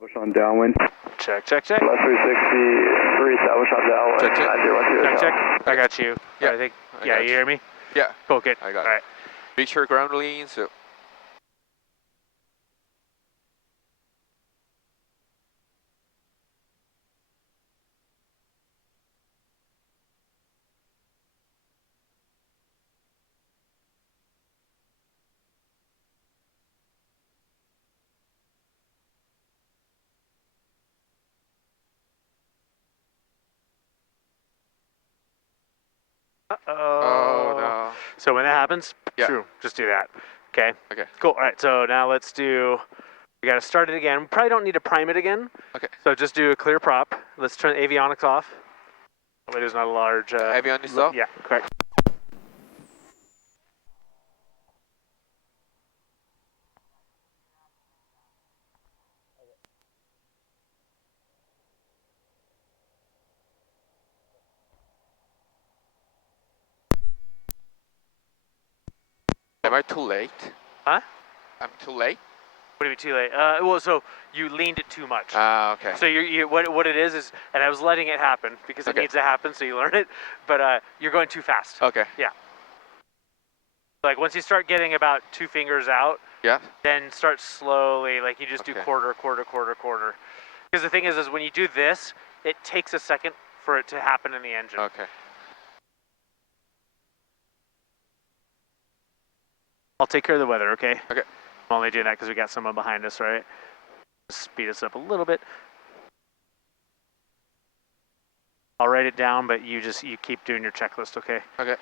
Establish on downwind. Check, check, check. Left 360, re-establish on downwind. Check, check. Check, check. I got you. Yeah. I think. I Yeah, got you hear me? Yeah. Cool, good. I got it. All right. Make sure ground leans. Uh-oh. Oh, no. So when that happens, Yeah. true, just do that. Okay? Okay. Cool. All right, so now let's do, we got to start it again. We probably don't need to prime it again. Okay. So just do a clear prop. Let's turn avionics off. That way there's not a large... Avionics off? Yeah, correct. Am I too late? Huh? I'm too late? What do you mean too late? Well, so you leaned it too much. Ah, okay. So what it is, and I was letting it happen because it Okay. needs to happen, so you learn it. But you're going too fast. Okay. Yeah. Like once you start getting about 2 fingers out, Yeah. then start slowly. Like you just do Okay. quarter, quarter, quarter, quarter. Because the thing is when you do this, it takes a second for it to happen in the engine. Okay. I'll take care of the weather, okay? Okay. I'm only doing that because we got someone behind us, right? Speed us up a little bit. I'll write it down, but you keep doing your checklist, okay? Okay.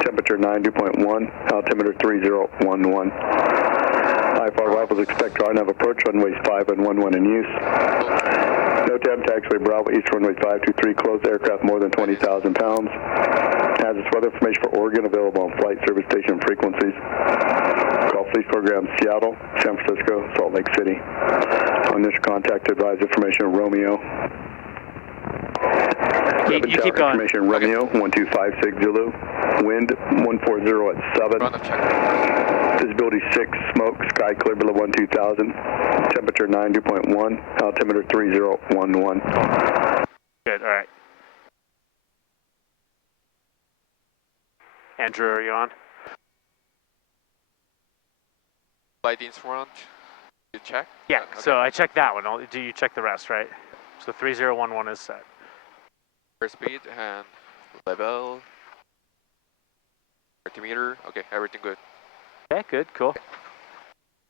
Temperature 90.1, altimeter 3011. IFR arrivals expect dry nav approach, runways 5 and 11 in use. NOTAM taxiway Bravo, east runway 523, closed aircraft more than 20,000 pounds. Hazardous weather information for Oregon available on flight service station frequencies. Call Fleet Program Seattle, San Francisco, Salt Lake City. On initial contact advise information Romeo. You keep going. Information Romeo, 1256 Zulu. Wind 140 at 7. Run the check. Visibility 6, smoke, sky clear below 12,000. Temperature 90.1, altimeter 3011. Good, all right. Andrew, are you on? Light in front. You check? Yeah, Okay. so I checked that one. Do you check the rest, right? So 3011 is set. Speed and level. Altimeter. Okay, everything good. Okay, good, cool.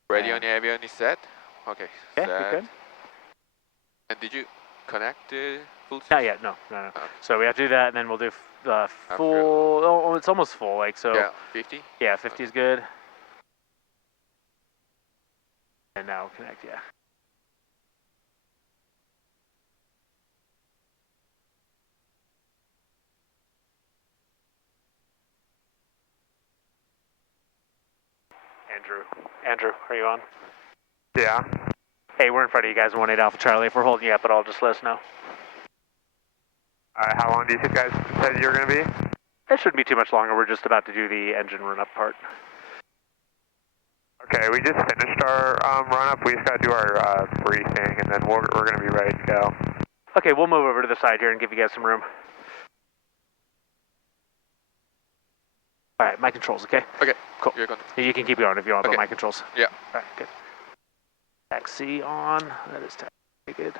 Radio on the avion is set. Okay, Okay, set. good. And did you connect the full Not yet, no. Okay. So we have to do that, and then we'll do full. Oh, it's almost full, like so. Yeah, 50? Yeah, 50 is good. And now connect, yeah. Andrew, are you on? Yeah. Hey, we're in front of you guys, 18 Alpha Charlie. If we're holding you up at all, just let us know. How long do you guys said you were going to be? It shouldn't be too much longer. We're just about to do the engine run-up part. Okay, we just finished our run-up. We just got to do our briefing, and then we're going to be ready to go. Okay, we'll move over to the side here and give you guys some room. All right, my controls, okay? Okay, cool. You're going. You can keep going if you want, Okay. but my controls. Yeah. All right, good. Taxi on. That is taxi. Good.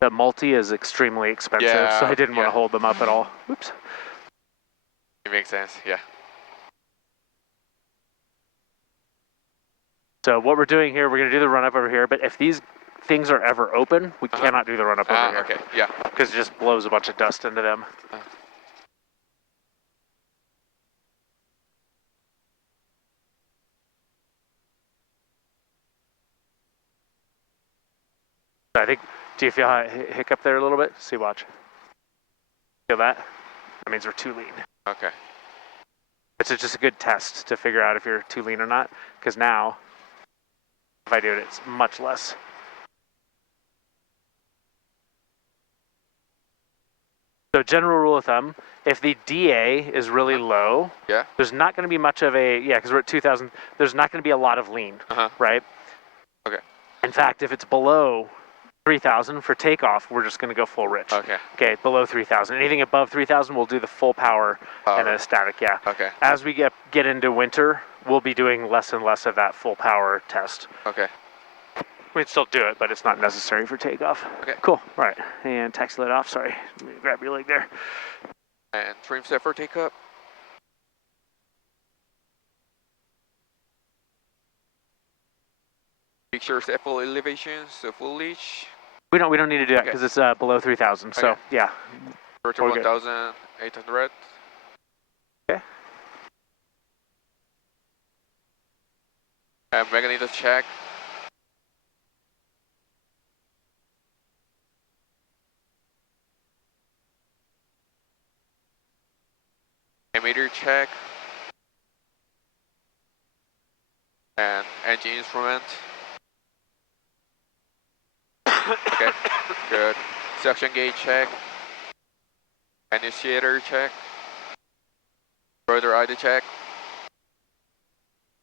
The multi is extremely expensive, so I didn't want to hold them up at all. Oops. It makes sense. Yeah. So what we're doing here, we're going to do the run-up over here, but if these things are ever open, we cannot do the run-up over here. Okay. Yeah. Because it just blows a bunch of dust into them. I think, do you feel a hiccup there a little bit? See, watch. Feel that? That means we're too lean. Okay. It's just a good test to figure out if you're too lean or not, because now, if I do it, it's much less. So general rule of thumb, if the DA is really low, there's not going to be much of a, because we're at 2,000, there's not going to be a lot of lean, right? Okay. In fact, if it's below 3,000 for takeoff, we're just going to go full rich. Okay. Okay, below 3,000. Anything above 3,000, we'll do the full power and a static, Okay. As we get into winter, we'll be doing less and less of that full power test. Okay. We'd still do it, but it's not necessary for takeoff. Okay. Cool. All right. And taxi light off. Sorry. Let me grab your leg there. And trim set for takeoff. Picture set full elevation, so full leash. We don't need to do that because it's below 3,000. So yeah. Rotor 1,800. Okay. And magneto check. Emitter check. And engine instrument. Okay, good. Suction gauge check. Initiator check. Rotor idle check.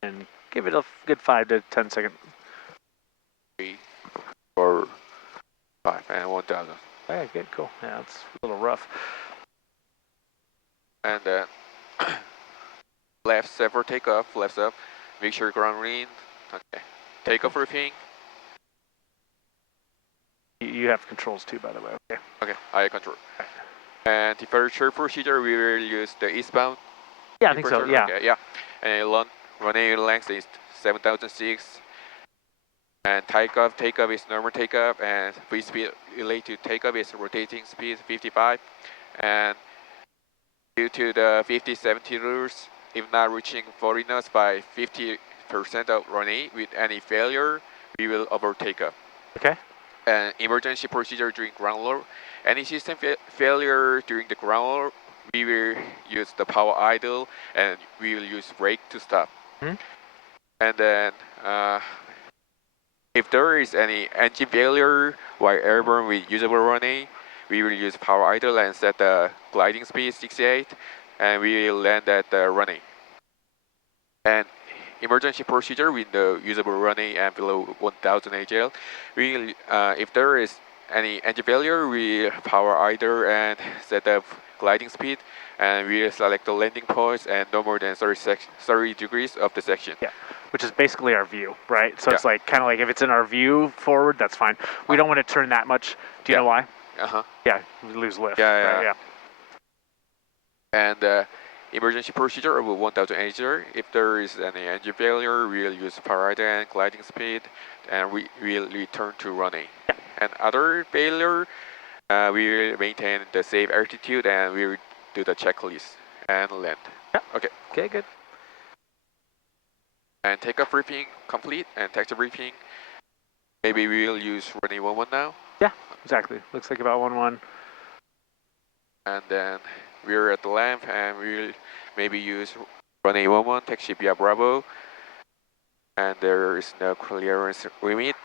And give it a good 5 to 10 second. 3, 4, 5, and 1,000. Okay, good, cool. Yeah, it's a little rough. And then left set for takeoff, left up. Make sure ground lean. Okay. Takeoff roofing. You have controls too, by the way. Okay. Okay, I control. And departure procedure, we will use the eastbound. Yeah, I think so. Yeah. Okay, yeah. And runway length is 7,006. And takeoff is normal takeoff, and free speed related to takeoff is rotating speed 55. And due to the 50-70 rules, if not reaching 40 knots by 50% of runway with any failure, we will overtake up. Okay. And emergency procedure during ground load. Any system failure during the ground load, we will use the power idle and we will use brake to stop. And then if there is any engine failure while airborne with usable runway, we will use power idle and set the gliding speed 68 and we will land at the runway. And emergency procedure with the usable runway and below 1,000 AGL. We, if there is any engine failure, we power idle and set the gliding speed, and we select the landing points and no more than 30 degrees of the section. Yeah, which is basically our view, right? So it's like kind of like if it's in our view forward, that's fine. We don't want to turn that much. Do you know why? Yeah, we lose lift. Yeah. And emergency procedure over 1,000 AGL. If there is any engine failure, we'll use power idle and gliding speed, and we will return to runway. And other failure, we will maintain the safe altitude and we will do the checklist and land. Okay. Okay, good. And takeoff briefing complete and taxi briefing. Maybe we'll use runway 11 now. Yeah, exactly. Looks like about 11. And then we're at the lamp and we'll maybe use runway 11, taxi via Bravo. And there is no clearance limit.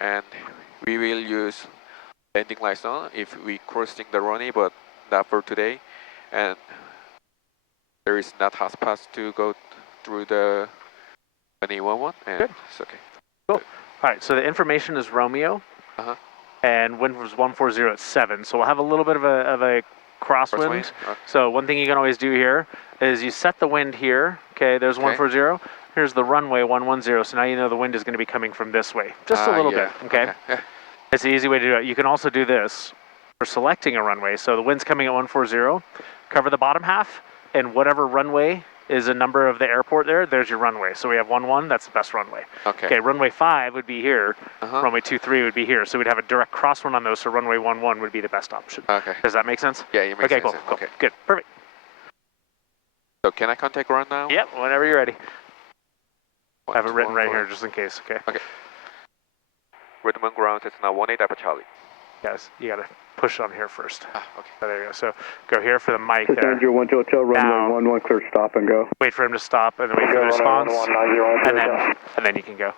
And we will use landing lights on if we crossing the runway, but not for today. And there is not hot spots to go through the runway 11, and Good. it's okay. Cool. All right, so the information is Romeo, and wind was 140 at 7. So we'll have a little bit of a crosswind. So one thing you can always do here is you set the wind here. Okay, there's 140. Here's the runway 110. So now you know the wind is going to be coming from this way, just a little bit. Okay. It's the easy way to do it. You can also do this for selecting a runway. So the wind's coming at 140. Cover the bottom half, and whatever runway is a number of the airport there's your runway. So we have 11, that's the best runway. Okay, runway 5 would be here, runway 23 would be here. So we'd have a direct cross one on those, so runway 11 would be the best option. Okay. Does that make sense? Yeah, it makes sense. Cool. Okay, good, perfect. So can I contact ground now? Yep, whenever you're ready. I have it written right here just in case, okay? Okay. Redmond ground is now 18 Alpha Charlie. Guys, you gotta push on here first. Okay. Oh, there you go. So go here for the mic there. Passenger 1 Hotel, runway 11, clear stop and go. Wait for him to stop and then wait for the response. And then you can go.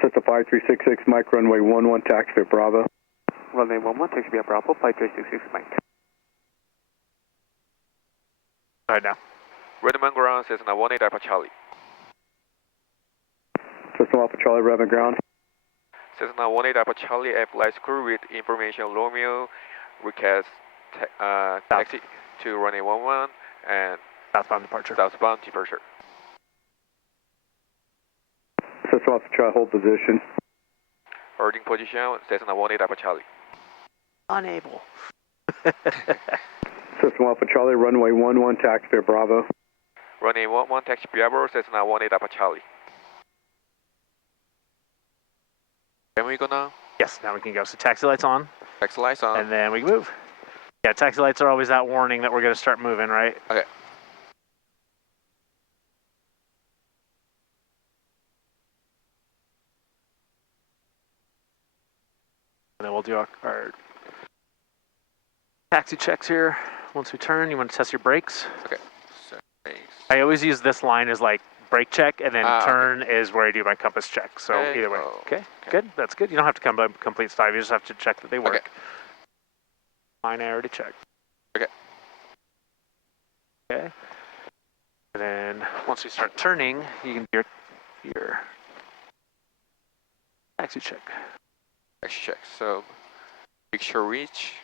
Set the 5366 Mike, runway 11, taxi to Bravo. Runway 11, taxi via Bravo, 5366 Mike. Go ahead now. Redmond ground is now 18 Alpha Charlie. System Alpha Charlie, Redmond ground. Cessna 18 Alpha Charlie F Flight School with information Romeo request taxi to runway 11 and southbound departure. Southbound departure. System Alpha Charlie, hold position. Holding position, Cessna 18 Alpha Charlie. Unable. System Alpha Charlie, runway 11, taxi to Bravo. Runway 11, taxi Bravo, Cessna 18 Alpha Charlie. Can we go now? Yes, now we can go. So taxi lights on. Taxi lights on. And then we can move. Yeah, taxi lights are always that warning that we're going to start moving, right? Okay. And then we'll do our taxi checks here. Once we turn, you want to test your brakes. Okay. So, brakes. I always use this line as like brake check, and then turn is where I do my compass check. So either way. Okay, good. That's good. You don't have to come up complete stop. You just have to check that they work. Mine I already checked. Okay. Okay. And then once we start turning, you can do your taxi check. Taxi check. So picture reach.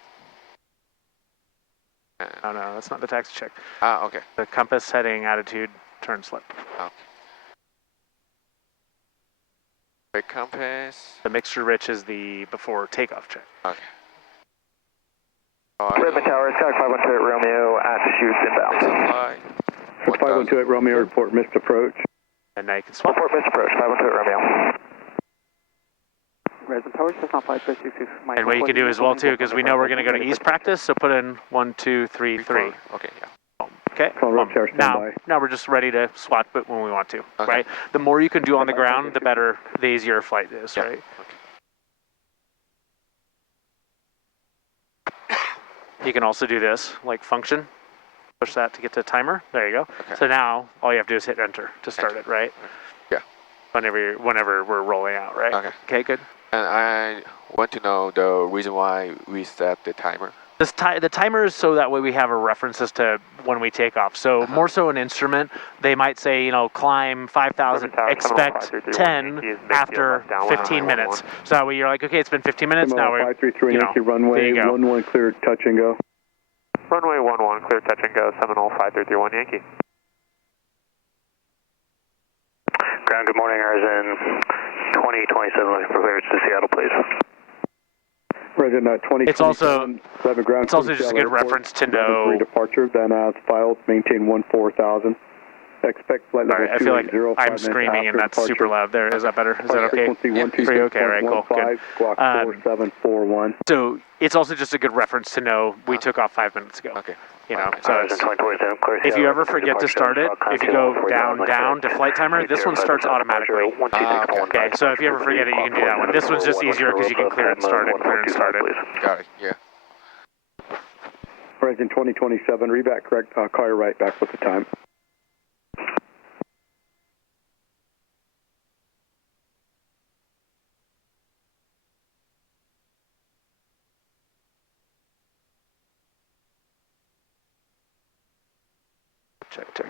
Oh no, that's not the taxi check. Okay. The compass, heading, attitude, turn slip. Okay. Brake compass. The mixture rich is the before takeoff check. Okay. Redmond Tower, Sky 518 Romeo, attitudes inbound. 518 Romeo, report missed approach. And now you can swap. Report missed approach, 518 Romeo. Redmond Tower, Cessna 5366 Mike. And what you can do as well too, because we know we're going to go to east practice, so put in 1, 2, 3, 3. Okay, yeah. Okay. Now we're just ready to swap it when we want to, right? The more you can do on the ground, the better, the easier a flight is, right? You can also do this, like function. Push that to get to timer. There you go. So now all you have to do is hit enter to start it, right? Yeah. Whenever we're rolling out, right? Okay, good. And I want to know the reason why we set the timer. The timer is so that way we have a reference as to when we take off. So more so an instrument, they might say, you know, climb 5,000, expect 10 after 15 minutes. So that way you're like, okay, it's been 15 minutes, now we're, 533 you know, Yankee, runway 11, clear touch and go. Runway 11, clear touch and go, Seminole 5331 Yankee. Ground, good morning, Horizon 2027, looking for clearance to Seattle, please. President 20. It's also just a good reference to know. Departure, then as filed, maintain 14,000. Expect flight level 280. I feel like I'm screaming and that's super loud there. Is that better? Is that okay? For you? Okay, all right, cool, good. Squawk 4741. So it's also just a good reference to know we took off 5 minutes ago. Okay. You know, so if you ever forget to start it, if you go down to flight timer, this one starts automatically. Okay, so if you ever forget it, you can do that one. This one's just easier because you can clear and start it, Got it, yeah. President 2027, reback correct, call your right back with the time.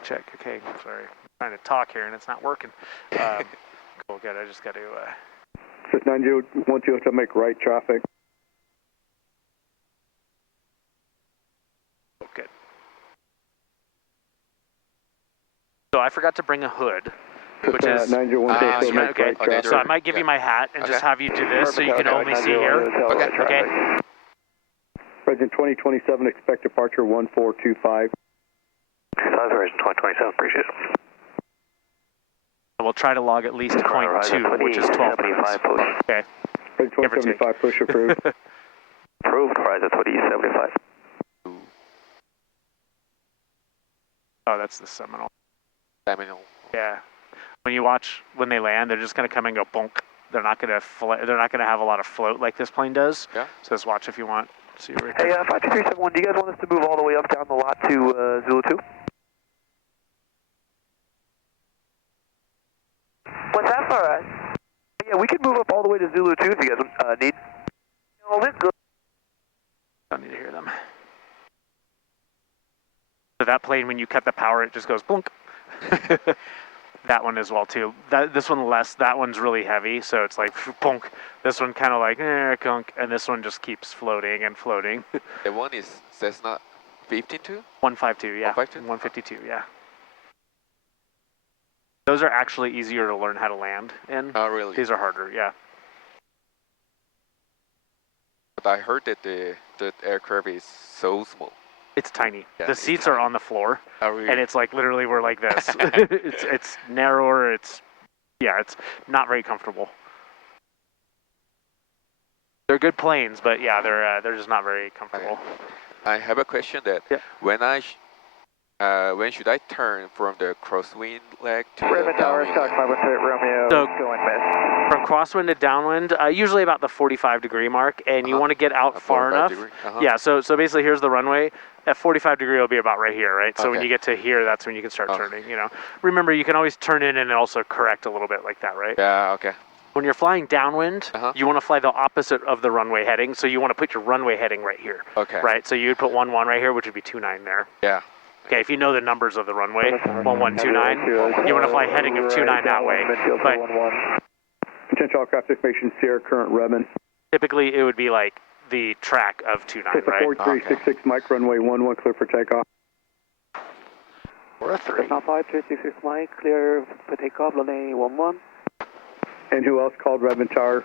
Check. Okay, sorry. I'm trying to talk here and it's not working. Cool, good. I just got to. Just 9012 to make right traffic. Oh, good. So I forgot to bring a hood, which is. 9012 to make Okay, right traffic. so I might give you my hat and just have you do this so you can only see here. Okay. President 2027, expect departure 1425. Horizon 2027, appreciate it. And we'll try to log at least 0.2, which is 12 minutes. Okay. President 2075, push approved. Approved, Horizon 2075. Oh, that's the Seminole. Seminole. Yeah. When they land, they're just gonna come and go bonk. They're not gonna they're not gonna have a lot of float like this plane does. Yeah. So just watch if you want. See right Hey, there. 52371, do you guys want us to move all the way up down the lot to Zulu 2? What's that for us? Yeah, we can move up all the way to Zulu 2 if you guys need. No, we're good. Don't need to hear them. So that plane, when you cut the power, it just goes bonk. That one as well too. This one less. That one's really heavy, so it's like bonk. This one kind of like gunk, and this one just keeps floating and floating. The one is Cessna 152? 152, yeah. 152? 152, yeah. Those are actually easier to learn how to land in. Oh, really? These are harder, yeah. But I heard that the aircraft is so small. It's tiny. Yeah, The it's seats are tiny. on the floor, Oh, really? and it's like literally we're like this. it's narrower. It's not very comfortable. They're good planes, but yeah, they're just not very comfortable. I have a question that Yeah. when should I turn from the crosswind leg to Raven the Tower, downwind Stock leg? 518 Romeo, So- going miss. From crosswind to downwind, usually about the 45-degree mark, and you want to get out far 45 enough. degree? Yeah, so basically here's the runway. At 45-degree will be about right here, right? So when Okay. you get to here, that's when you can start Okay. turning, you know. Remember, you can always turn in and also correct a little bit like that, right? Yeah, okay. When you're flying downwind, you want to fly the opposite of the runway heading, so you want to put your runway heading right here, Okay. right? So you would put 11 right here, which would be 29 there. Yeah. Okay, if you know the numbers of the runway, 1129, you want to fly heading of 29 that way. But Potential aircraft information, Sierra current Redmond. typically it would be like the track of 29, It's a right? 4366 Mike, runway 11, clear for takeoff. Or a 3. Now 5366 Mike, clear for takeoff, runway 11. And who else called Redmond Tower?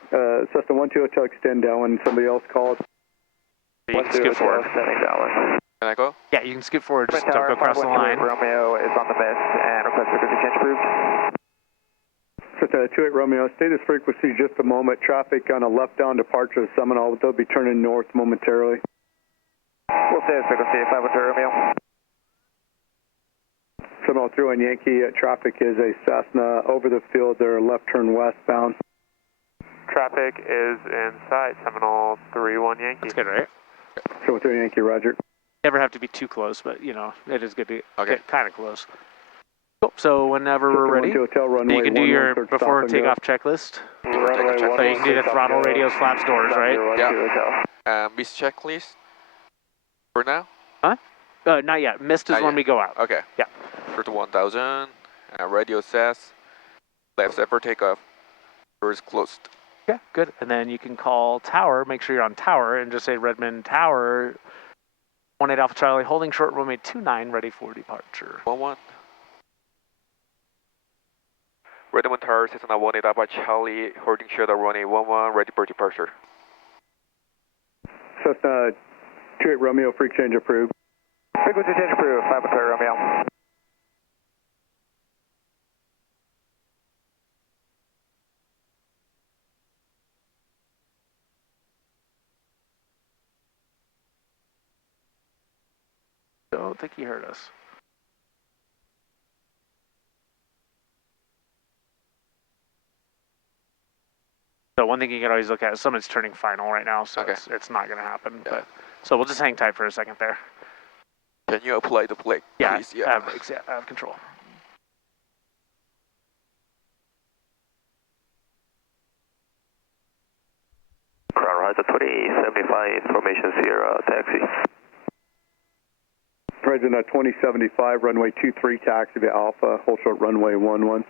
Cessna 120 Hotel extend down when somebody else called. So you can skip forward. Can I go? Yeah, you can skip forward, just Redmond don't go Tower, across the 518 line. Romeo is on the miss and request frequency change approved. Cessna 28 Romeo, stay this frequency just a moment. Traffic on a left down departure of Seminole. They'll be turning north momentarily. We'll stay this frequency, 518 Romeo. Seminole through and Yankee traffic is a Cessna over the field. They're left turn westbound. Traffic is in sight, Seminole 31 Yankee. That's good, right? So through Yankee, Roger. Never have to be too close, but you know, it is good to Okay. get kind of close. Cool. So whenever we're ready, Hotel, runway you can do 11, your clear before stop and go. takeoff checklist. Runway So you can do the throttle, radios, flaps, doors, right? Miss checklist for now? Not yet. Missed is Not when yet. we go out. Okay. Yeah. For the 1000, radio says left side for takeoff. Doors closed. Yeah, good. And then you can call tower, make sure you're on tower, and just say Redmond Tower, 18 Alpha Charlie, holding short runway 29, ready for departure. 11. Redmond Tower, Cessna 18 Alpha Charlie, holding short runway 11, ready for departure. Cessna 28 Romeo, free change approved. Frequency change approved, 518 Romeo. Don't think he heard us. So one thing you can always look at is someone's turning final right now, so Okay. it's not going to happen. Yeah. But so we'll just hang tight for a second there. Can you apply the brake, Yeah, please? Yeah. I have brakes, yeah, I have control. Crown Horizon 2075, information Sierra taxi. Horizon 2075, runway 23, taxi via Alpha, hold short runway 11.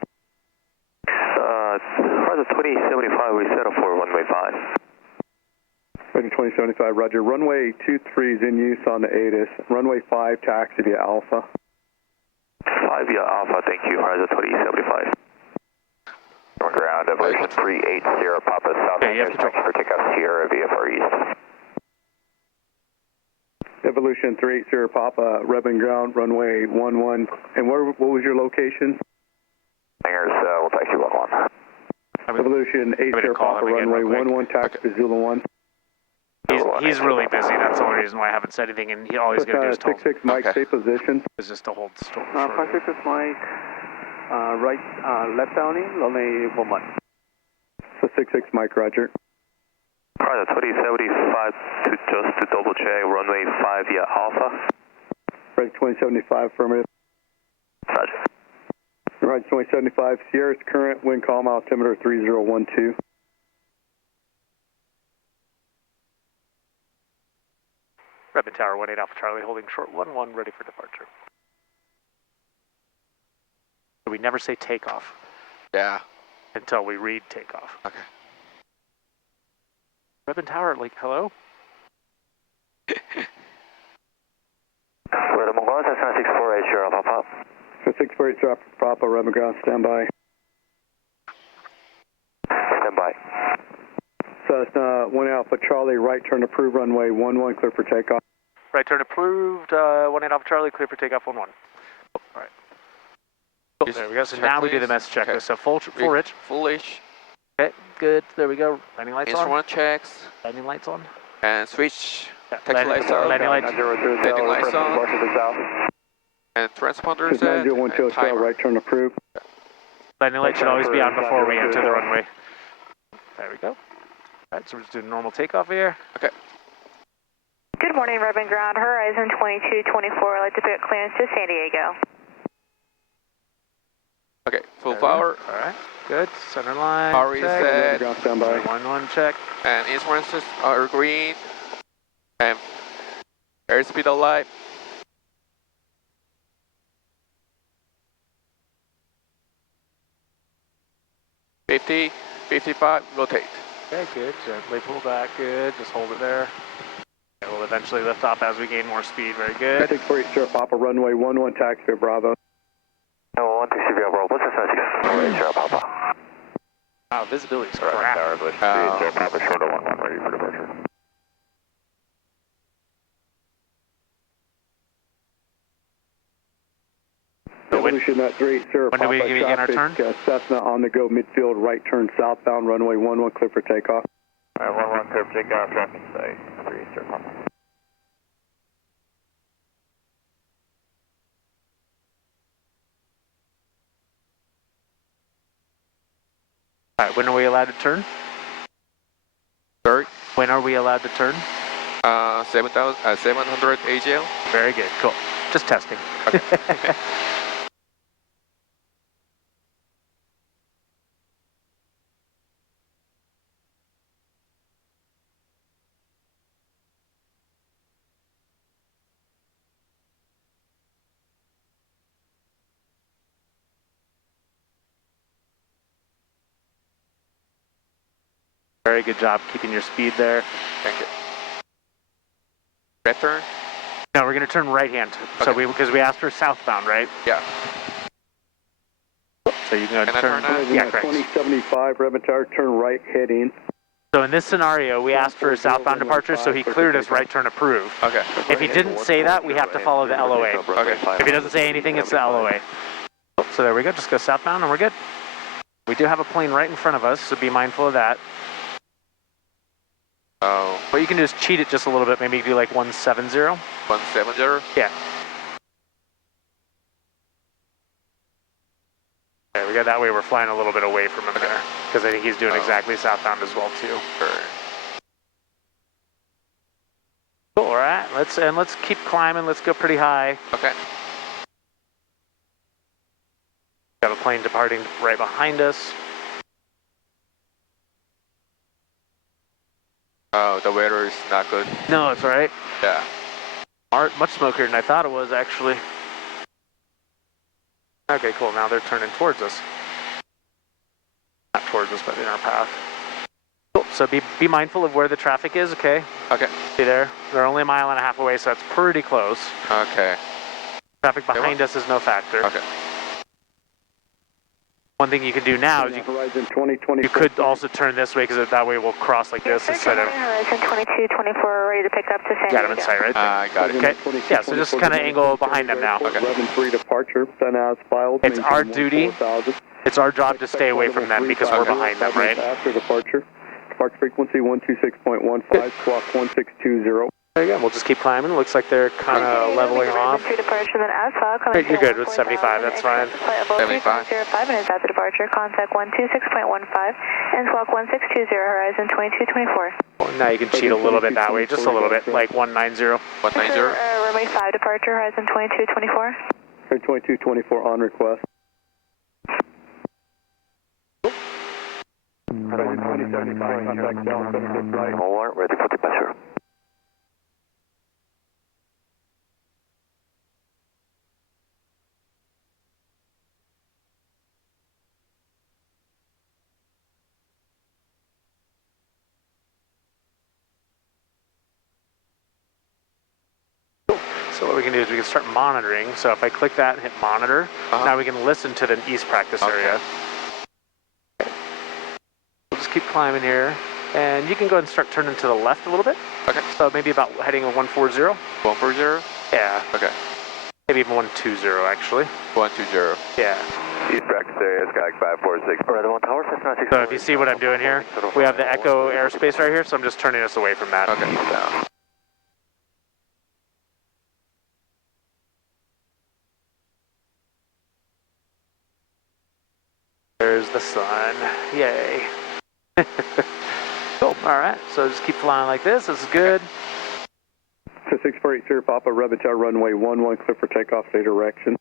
Horizon 2075, we set up for runway 5. Horizon 2075, roger. Runway 23 is in use on the ATIS. Runway 5, taxi via Alpha. 5 via Alpha, thank you, Horizon 2075. Ground, Evolution 380, Papa South. Okay, you have control. For takeoff Sierra via Far East. Evolution 380 Papa, Rebel ground, runway 11. And what was your location? Hangars, we'll taxi 11. Evolution 80 call Papa, him again runway real quick. 11, taxi to Zulu 1. He's really busy. That's the only reason why I haven't said anything. And all he's going to do is hold. 66 Mike, Okay. stay position. Is just to hold storm. 566 Mike, left downlink, only 11. So 66 Mike, roger. Horizon 2075 to double check, runway 5 via Alpha. Horizon 2075, affirmative. Roger. Horizon 2075, Sierra's current wind calm altimeter 3012. Redmond Tower 18 Alpha Charlie holding short 11 ready for departure. So we never say takeoff Yeah. until we read takeoff. Okay. Redmond Tower, like, hello? We're the Mongols, that's 6480 Papa. So 6480 Papa, Rebel ground, stand by. Stand by. Uh, Cessna 1 Alpha Charlie, right turn approved, runway 11, clear for takeoff. Right turn approved, 18 Alpha Charlie, clear for takeoff 11. Oh, all right. Cool, Just there we go. So check, now we do please. the message checklist. Okay. So full rich. Fullish. Okay, good. There we go. Landing lights on. Instrument checks. Landing lights on. And switch. Yeah, Taxi lights on. landing lights. Landing lights on. And transponder set. 9012 and timer. right turn approved. Landing light should always be on before we enter the runway. There we go. All right, so we're just doing normal takeoff here. Okay. Good morning, Redmond Ground, Horizon 2224. I'd like to pick up clearance to San Diego. Okay. Full There we go. power. All right, good. Center line. Power is check. set. Ground, stand by. 1-1 check. And instruments are green. And airspeed alive. $50, $55, rotate. Okay, good. Gently pull back. Good. Just hold it there. Okay, we'll eventually lift off as we gain more speed. Very good. 6480 Papa, runway 11, taxi to Bravo. No, 1 taxi via Bravo, what's the 6480 Papa? Wow, visibility's crap. Tower, Evolution 380 Papa, short of 11, ready for departure. Evolution 380 When do we Papa, begin our traffic, turn? Cessna on the go, midfield, right turn southbound, runway 11, clear for takeoff. 11, clear for takeoff, traffic site, 380 Papa. All right, when are we allowed to turn? Sorry. When are we allowed to turn? 700 AGL. Very good. Cool. Just testing. Very good job keeping your speed there. Thank you. Red turn? No, we're going to turn right hand. So Okay. because we asked for southbound, right? Yeah. So you can Can I turn now? Horizon Yeah, correct. 2075, Rebel Tower, turn right, heading. So in this scenario, we asked for a southbound departure, so he cleared us right turn approved. Okay. If he didn't say that, we have to follow the LOA. Okay. If he doesn't say anything, it's the LOA. So there we go. Just go southbound and we're good. We do have a plane right in front of us, so be mindful of that. Oh, What you can do is cheat it just a little bit. Maybe do like 170. 170. Yeah. There we go. That way we're flying a little bit away from him there, because I think he's doing exactly southbound as well too. Cool. All right. Let's keep climbing. Let's go pretty high. Okay. Got a plane departing right behind us. Oh, the weather is not good. No, it's all right. Yeah. Much smokier than I thought it was, actually. Okay, cool. Now they're turning towards us. Not towards us, but in our path. Cool. So be mindful of where the traffic is, okay? Okay. See there? They're only a mile and a half away, so that's pretty close. Okay. Traffic behind us is no factor. Okay. One thing you can do now is Horizon 2020. you could also turn this way, because that way we'll cross like this instead of... Horizon 2224, ready to pick up to San Got him in sight right there. I got it. Okay. Yeah, so just kind of angle behind them now. Okay. 11-3 departure, send as filed. It's our duty. It's our job to stay away from them because we're behind them, right? After departure, departure frequency 126.15, squawk 1620. There you go. We'll just keep climbing. Looks like they're kind of leveling off. Departure, then asphalt, Right, you're good with 75. That's fine. 75. 5 minutes after departure, contact 126.15 and squawk 1620, Horizon 2224. Well, now you can cheat a little bit that way, just a little bit, like 190. 190. Runway 5 departure, Horizon 2224. 2224 on request. Alert, ready for departure. So what we can do is we can start monitoring. So if I click that and hit monitor, now we can listen to the east practice area. We'll just keep climbing here. And you can go ahead and start turning to the left a little bit. Okay. So maybe about heading a 140. 140. Yeah. Okay. Maybe even 120 actually. 120. Yeah. East practice area, Skype 546. Alright, 1 tower, 696. So if you see what I'm doing here, we have the Echo airspace right here, so I'm just turning us away from that. Okay. Down. There's the sun. Yay. Cool. All right. So just keep flying like this. This is good. So 6480 Papa, Revitar runway 11, clear for takeoff, stay direction.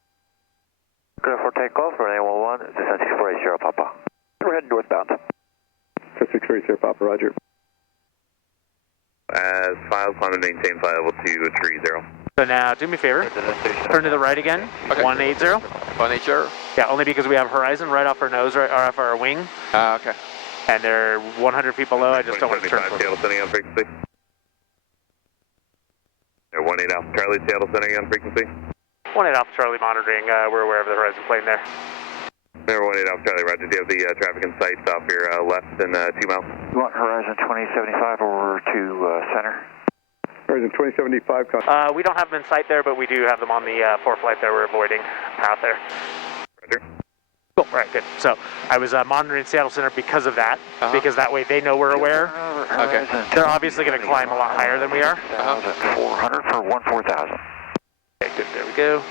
Clear for takeoff, runway 11, this is 6480 Papa. We're heading northbound. So 6480 Papa, roger. As filed, climb and maintain flight level 230. So now do me a favor. Turn to the right again. Okay. 180. 180. Yeah, only because we have Horizon right off our nose, right off our wing, Okay. and they're 100 feet below. I just don't want to turn. Seattle sending on frequency. 18 Alpha Charlie, Seattle sending on frequency. 18 Alpha Charlie monitoring. We're aware of the Horizon plane there. Remember 18 Alpha Charlie, roger. Do you have the traffic in sight off your left in 2 miles? You want Horizon 2075 over to center? Horizon 2075, We don't have them in sight there, but we do have them on the 4 flight there. We're avoiding path there. Roger. Cool. Right. Good. So I was monitoring Seattle Center because of that, because that way they know we're aware. Okay. They're obviously going to climb a lot higher than we are. 400 for 14,000. Okay. Good. There we go.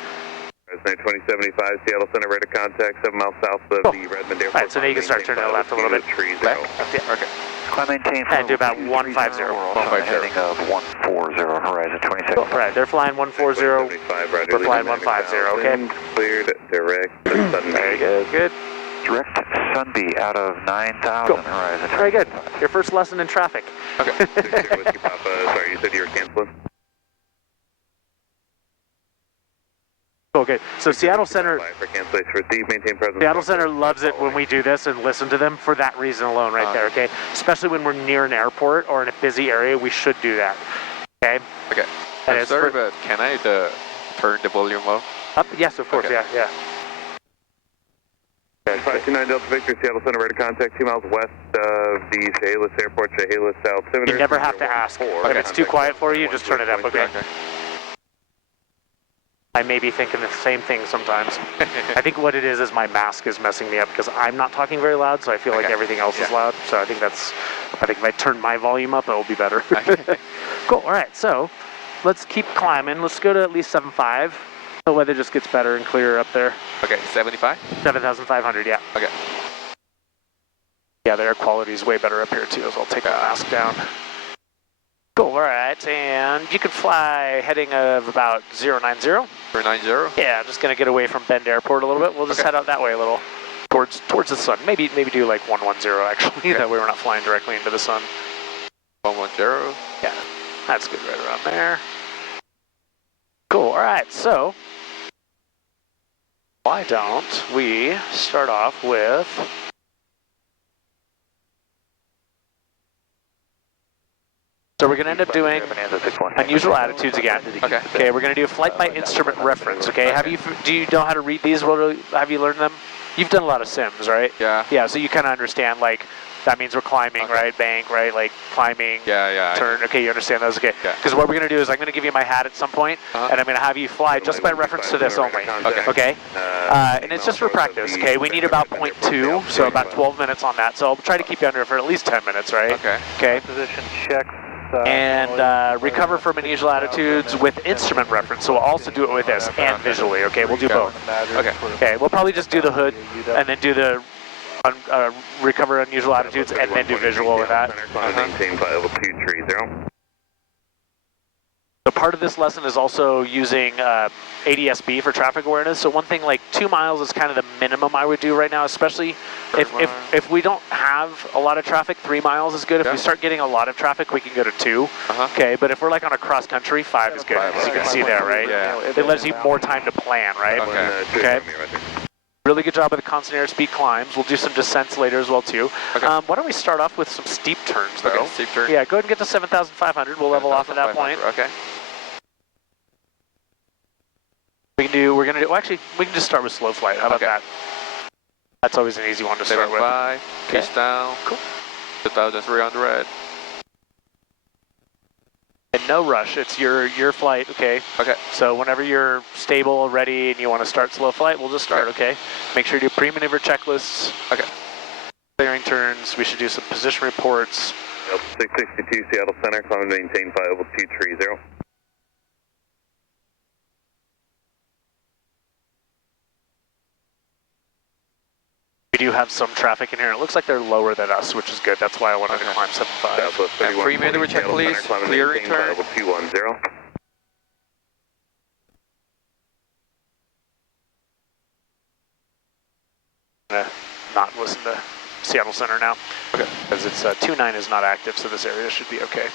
Horizon 2075, Seattle Center, ready to contact 7 miles south of the Redmond Airport. All right. So now you can start turning to the left a little bit. Left? Yeah. Okay. Climb maintain And do about 150. We're also heading of 140, Horizon 26. Cool. Right. They're flying 140. We're flying 150. Okay. Cleared, direct, sudden. Very good. Good. Direct Sunbee out of 9,000, Cool. Horizon 26. Very good. Your first lesson in traffic. Okay. Whiskey Papa, sorry, you said you were canceling? Cool. Good. So Seattle Center. For cancellation received, maintain presence. Seattle Center loves it when we do this and listen to them for that reason alone right there, okay? Especially when we're near an airport or in a busy area, we should do that, okay? Okay. And I'm it's sorry, for- but can I turn the volume low? Up? Yes, of course, Okay. yeah. 529 Delta Victor, Seattle Center, ready to contact 2 miles west of the Chehalis Airport, Chehalis altimeter. You never have to ask. If it's too quiet for you, just turn it up, okay? I may be thinking the same thing sometimes. I think what it is my mask is messing me up because I'm not talking very loud, so I feel like everything else is loud. So I think if I turn my volume up, it will be better. Cool, all right, so let's keep climbing. Let's go to at least 7.5. The weather just gets better and clearer up there. Okay, 75? 7,500, yeah. Okay. Yeah, the air quality is way better up here too, so I'll take my mask down. Cool, all right, and you can fly heading of about 090. 490? Yeah, I'm just gonna get away from Bend Airport a little bit. We'll just head out that way a little, towards the sun. Maybe do like 110 actually. That way we're not flying directly into the sun. 110? Yeah, that's good right around there. Cool, all right, so why don't we start off with so we're going to end up doing unusual attitudes again. Okay. Okay, we're going to do flight by instrument reference. Okay, do you know how to read these? Have you learned them? You've done a lot of sims, right? Yeah. Yeah, so you kind of understand, like, that means we're climbing, Okay. right? Bank, right? Like, climbing, Yeah. turn. Okay, you understand those? Okay. Yeah. Because what we're going to do is I'm going to give you my hat at some point, and I'm going to have you fly just by reference to this only. Okay. Okay? And it's just for practice, okay? We need about 0.2, so about 12 minutes on that. So I'll try to keep you under for at least 10 minutes, right? Okay. Okay. Position checks. And recover from unusual attitudes with instrument reference. So we'll also do it with this and visually, okay? We'll do both. Okay. Okay, we'll probably just do the hood and then do the recover unusual attitudes and then do visual with that. Maintain flight level 230. So part of this lesson is also using ADS-B for traffic awareness. So one thing, like 2 miles is kind of the minimum I would do right now, especially if we don't have a lot of traffic. 3 miles is good. If we start getting a lot of traffic, we can go to 2. Okay, but if we're like on a cross country, 5 is good, as you can see there, right? Yeah. It lets you more time to plan, right? Okay. Really good job with the constant airspeed climbs. We'll do some descents later as well too. Okay. Why don't we start off with some steep turns though? Okay, steep turn. Yeah, go ahead and get to 7,500. We'll level off at that point. Okay. We can just start with slow flight. How about that? That's always an easy one to start with. 75, pitch down. Cool. 2,300. And no rush. It's your flight, okay? Okay. So whenever you're stable, ready, and you want to start slow flight, we'll just start, okay? Make sure you do pre-maneuver checklists. Okay. Clearing turns. We should do some position reports. 662 Seattle Center, climb and maintain flight level 230. We do have some traffic in here. It looks like they're lower than us, which is good. That's why I wanted to climb 7.5. And pre-maneuver checklist, clearing turn. Level 210. Not listen to Seattle Center now. Okay. Because it's 29 is not active, so this area should be okay.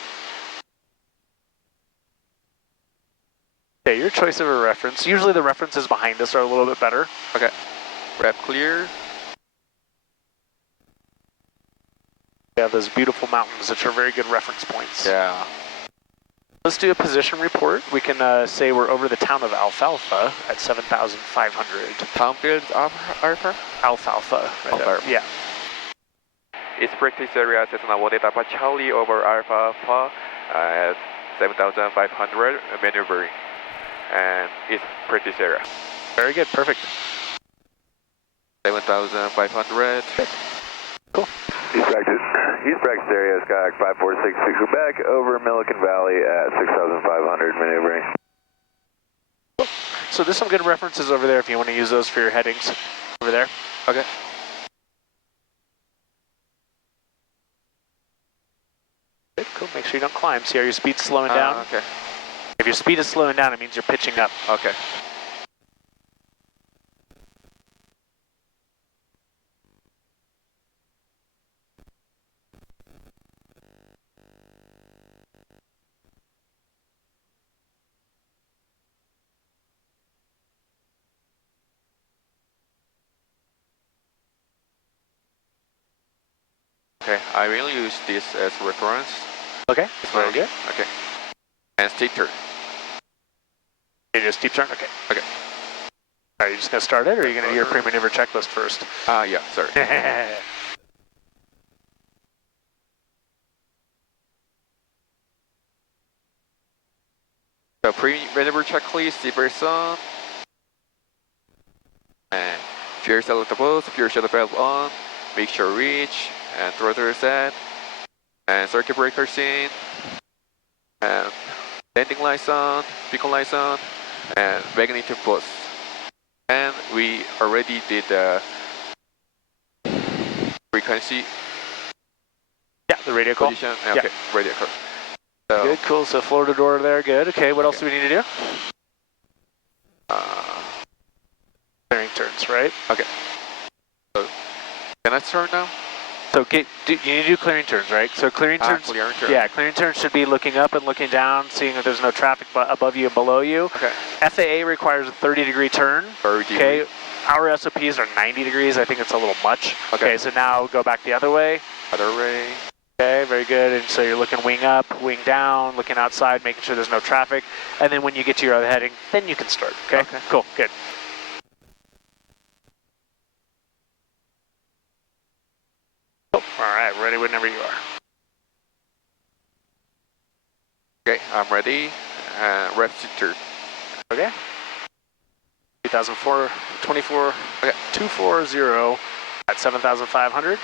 Okay, your choice of a reference. Usually the references behind us are a little bit better. Okay. Wrap clear. We have those beautiful mountains, which are very good reference points. Yeah. Let's do a position report. We can say we're over the town of Alfalfa at 7,500. Townfield Alpha? Alfalfa. Right there. Alfalfa. Yeah. Its practice area Cessna 18 Alpha Charlie over Alpha at 7,500 maneuvering. And its practice area. Very good. Perfect. 7,500. Cool. East practice area, Skyhawk 5466 Quebec over Milliken Valley at 6,500 maneuvering. So there's some good references over there if you want to use those for your headings. Over there. Okay. Good, cool. Make sure you don't climb. See how your speed's slowing down? Okay. If your speed is slowing down, it means you're pitching up. Okay. Okay, I will use this as reference. Okay, very good. Okay. And steep turn. You just steep turn? Okay. Okay. Are you just going to start it, or are you going to do your pre-maneuver checklist first? Yeah, sorry. So pre-maneuver checklist, zipper on. And fuel selectables, fuel shuttle valve on, make sure reach, and throttle set, and circuit breakers in, and landing lights on, beacon lights on, and magnetic boost. And we already did the frequency Yeah, the radio call. position. Yeah. Okay, radio call. So, Good, cool. So Florida door there, good. Okay, what else do we need to do? Clearing turns, right? okay. So, can I turn now? So you need to do clearing turns, right? So clearing turns. Clearing turn. Yeah, clearing turns should be looking up and looking down, seeing if there's no traffic above you and below you. Okay. FAA requires a 30-degree turn. 30 Okay. degrees. Our SOPs are 90 degrees. I think it's a little much. Okay. So now go back the other way. Other way. Okay, very good. And so you're looking wing up, wing down, looking outside, making sure there's no traffic. And then when you get to your other heading, then you can start. Okay. Cool. Good. Oh, all right, ready whenever you are. Okay, I'm ready. Register. Okay. 2004, 24, Okay. 240 at 7,500.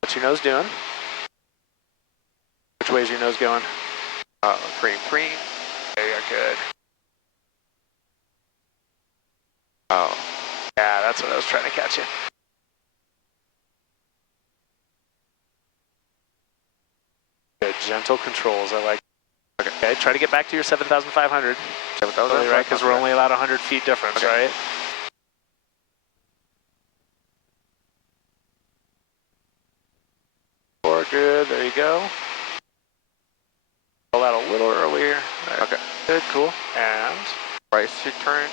What's your nose doing? Which way is your nose going? Cream. There you go, good. Oh. Yeah, that's what I was trying to catch you. Good, gentle controls, I like. Okay, try to get back to your 7,500. 7,000. Right, because we're only allowed 100 feet difference, right? Good, there you go. Pull that a little earlier. Right. Okay. Good, cool. And? Right shift turn.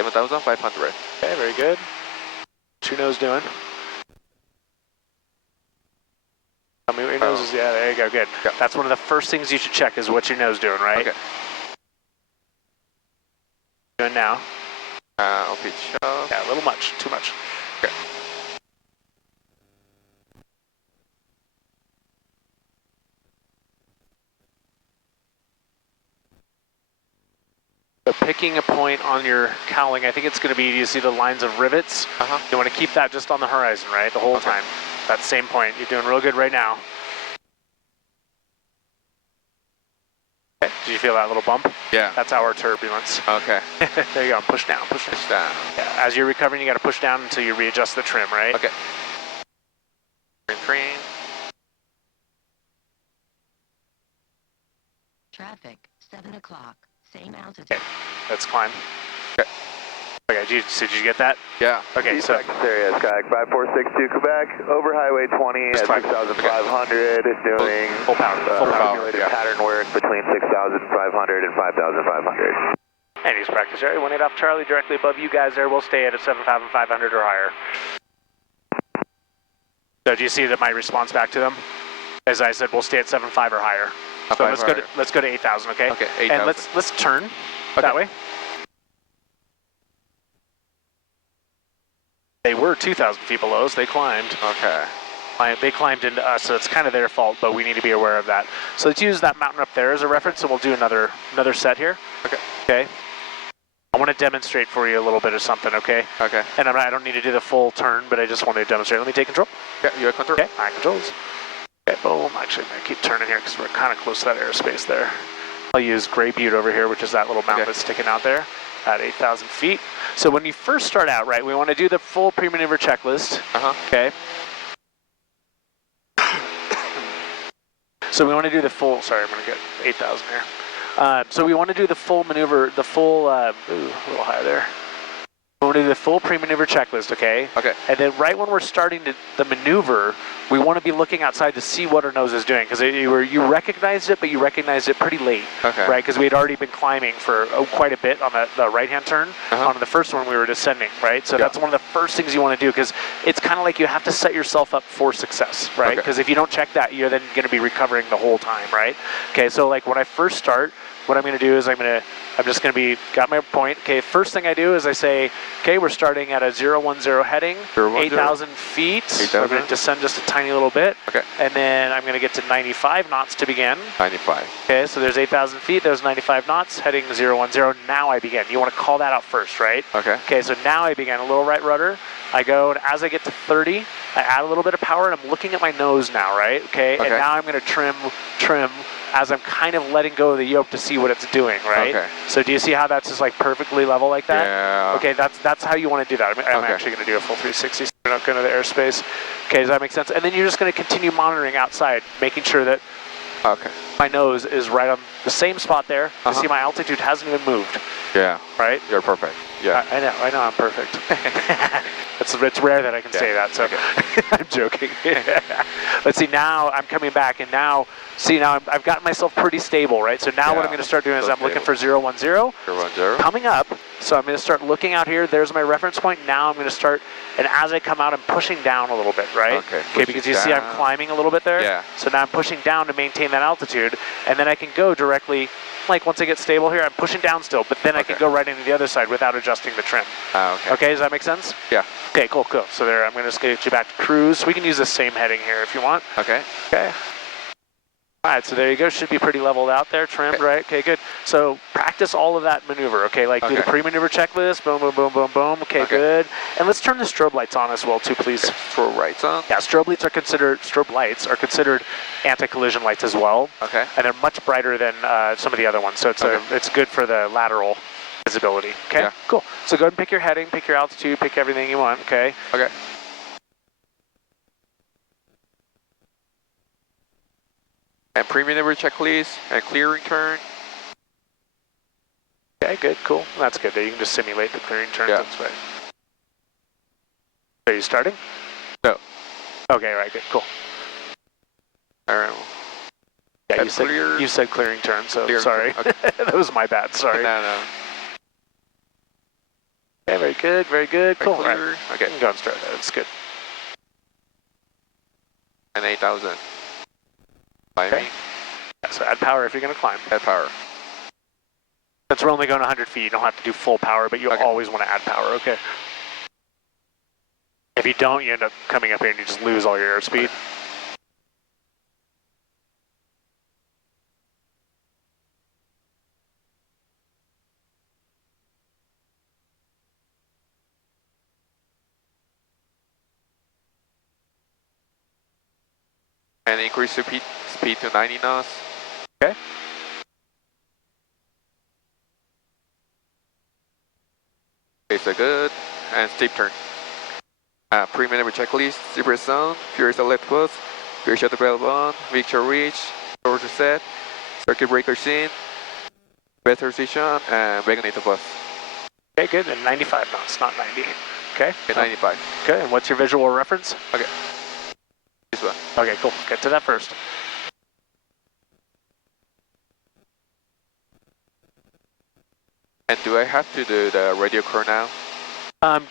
7,500. Okay, very good. What's your nose doing? Tell me what your nose is. Yeah, there you go, good. Yeah. That's one of the first things you should check is what's your nose doing, right? Okay. Doing now? Pitch up. Yeah, a little much, too much. Okay. So picking a point on your cowling, I think it's going to be, you see the lines of rivets? You want to keep that just on the horizon, right? The whole time. That same point. You're doing real good right now. Okay. Did you feel that little bump? Yeah. That's our turbulence. Okay. There you go. Push down, push down. Push down. Yeah. As you're recovering, you got to push down until you readjust the trim, right? Okay. Cream. Traffic, 7 o'clock, same altitude. Okay. Let's climb. Okay. Okay, did you get that? Yeah. Okay, so area, Sky 5462 Quebec, over Highway 20 Just at fine. 6,500, doing full power, full power. simulated yeah. pattern work between 6,500 and 5,500. And he's practice area, 18 off Charlie, directly above you guys there. We'll stay at a 7,500 or higher. So do you see that my response back to them? As I said, we'll stay at 7.5 or higher. So let's go to 8,000, okay? Okay, 8,000. And let's turn that way. They were 2,000 feet below us. They climbed. Okay. They climbed into us, so it's kind of their fault, but we need to be aware of that. So let's use that mountain up there as a reference, and we'll do another set here. Okay. Okay. I want to demonstrate for you a little bit of something, okay? Okay. And I don't need to do the full turn, but I just want to demonstrate. Let me take control. Yeah, you're control. Okay, I controls. Okay, boom. Actually, I'm going to keep turning here because we're kind of close to that airspace there. I'll use Gray Butte over here, which is that little mountain that's sticking out there at 8,000 feet. So when you first start out, right, we want to do the full pre-maneuver checklist. Okay. So we want to do the full, sorry, I'm going to get 8,000 here. So we want to do the full maneuver, the full, ooh, a little higher there. We want to do the full pre-maneuver checklist, okay? Okay. And then right when we're starting the maneuver, we want to be looking outside to see what our nose is doing, because you recognized it, but you recognized it pretty late, right? Because we had already been climbing for quite a bit on the right-hand turn. On the first one, we were descending, right? So that's one of the first things you want to do, because it's kind of like you have to set yourself up for success, right? Because if you don't check that, you're then going to be recovering the whole time, right? Okay, so like when I first start, what I'm going to do is I'm just going to be, got my point. Okay, first thing I do is I say, okay, we're starting at a 010 heading, 8,000 feet. So I'm going to descend just a tiny little bit. Okay. And then I'm going to get to 95 knots to begin. 95. Okay, so there's 8,000 feet, there's 95 knots, heading 010. Now I begin. You want to call that out first, right? Okay. Okay, so now I begin a little right rudder. I go, and as I get to 30, I add a little bit of power, and I'm looking at my nose now, right? Okay, and now I'm going to trim as I'm kind of letting go of the yoke to see what it's doing, right? Okay. So do you see how that's just like perfectly level like that? Yeah. Okay, that's how you want to do that. I'm actually going to do a full 360, so we're not going to the airspace. Okay, does that make sense? And then you're just going to continue monitoring outside, making sure that my nose is right on the same spot there. You see my altitude hasn't even moved. Yeah. Right? You're perfect. Yeah. I know, I'm perfect. It's rare that I can say that, so I'm joking. Let's see, now I'm coming back, and now, see, now I've gotten myself pretty stable, right? So now what I'm going to start doing is I'm looking for 010. 010. Coming up, so I'm going to start looking out here. There's my reference point. Now I'm going to start, and as I come out, I'm pushing down a little bit, right? Okay, because you see I'm climbing a little bit there? Yeah. So now I'm pushing down to maintain that altitude, and then I can go directly, like once I get stable here, I'm pushing down still, but then I can go right into the other side without adjusting the trim. Okay, does that make sense? Yeah. Okay, cool. So there, I'm going to just get you back to cruise. We can use the same heading here if you want. Okay. All right, so there you go. Should be pretty leveled out there, trimmed, right? Okay, good. So practice all of that maneuver, okay? Like do the pre-maneuver checklist, boom, boom, boom, boom, boom. Okay, good. And let's turn the strobe lights on as well, too, please. Strobe lights on? Yeah, strobe lights are considered anti-collision lights as well. Okay. And they're much brighter than some of the other ones, so it's good for the lateral visibility. Okay, yeah. Cool. So go ahead and pick your heading, pick your altitude, pick everything you want. Okay. Okay. And pre-maneuver checklist and clearing turn. Okay, good, cool. That's good. There you can just simulate the clearing turns. Yeah. That's right. Are you starting? No. Okay, right, good, cool. All right. Yeah, you said clearing turn, so sorry. Okay. That was my bad, sorry. No. Okay, very good, very good. Cool. Clear. Right. Okay. Go and start. That's good. And 8,000. Climbing. Yeah, so add power if you're going to climb. Add power. Since we're only going 100 feet, you don't have to do full power, but you always want to add power, okay? If you don't, you end up coming up here and you just lose all your airspeed. And increase speed to 90 knots. Okay. Okay, so good. And steep turn. Pre-maneuver checklist, zebra zone, fuel is left bus, fuel shuttle belt on, Victor reach, torque set, circuit breaker scene, better position, and Wagonator bus. Okay, good. And 95 knots, not 90. Okay. Okay, 95. Okay, and what's your visual reference? Okay. This one. Okay, cool. Get to that first. And do I have to do the radio core now?